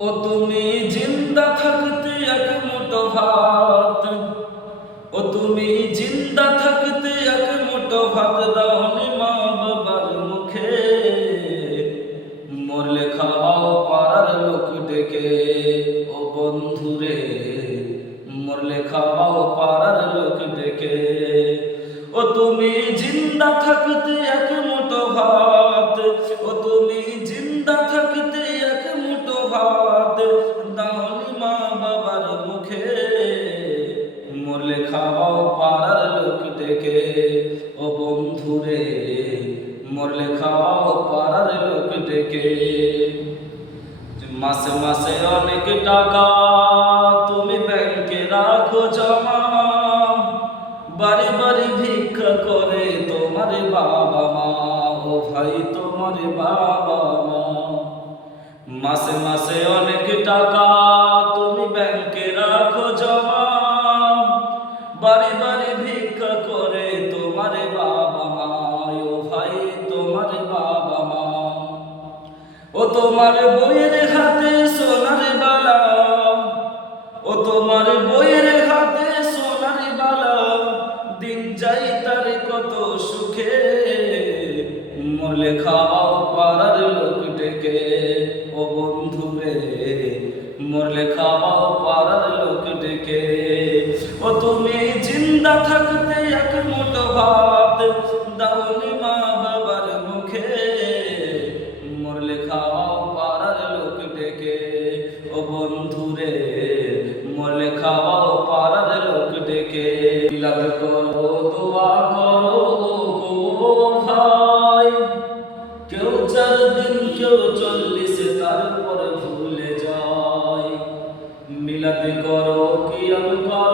ও তুমি জিন্দা থাকতে এক মুঠো ভাত, ও তুমি জিন্দা থাকতে এক মুঠো ভাত দাওনি মা বাবার মুখে, মরলে খাওয়াও পাড়ার লোক ডেকে। ও বন্ধুরে মরলে খাওয়াও পাড়ার লোক ডেকে। ও তুমি জিন্দা থাকতে এক মুঠো ভাত, ও তুমি জিন্দা থাকতে এক মুঠো ভাত দাওনি মা বাবার মুখে, মরলে খাওয়াও পাড়ার লোক ডেকে। ও বন্ধুরে মরলে খাওয়াও পাড়ার লোক ডেকে। মাসে মাসে অনেক টাকা তুমি ব্যাংকে রাখো জমা, বাড়ি বাড়ি ভিক্ষা করে তোমার বাবা মা। ও ভাই তোমার বাবা মা, মাসে মাসে অনেক টাকা তুমি ব্যাংকে রাখো জমা, বাড়ি বাড়ি ভিক্ষা করে তোমার বাবা মা। ও ভাই তোমার বাবা মা, ও তোমার বইয়ের হাতে সোনার বালা, ও তোমার বইয়ের হাতে সোনার বালা, দিন যাই তার কত সুখে, মরলে খাওয়াও পাড়ার লোক ডেকে। ও বন্ধুরে মরলে খাওয়াও পাড়ার লোক ডেকে। ও তুমি জিন্দা থাকতে এক মুঠো ভাত দাওনি মা বাবার মুখে, মরলে খাওয়াও পাড়ার লোক ডেকে। ও বন্ধুরে মরলে খাওয়াও পাড়ার লোক ডেকে। বিলাপ করো দোয়া করো গো ভাই, কেউ 4 দিন কেউ 40 তারপর ভুলে যায়। মিলাদ করো কিয়াম করো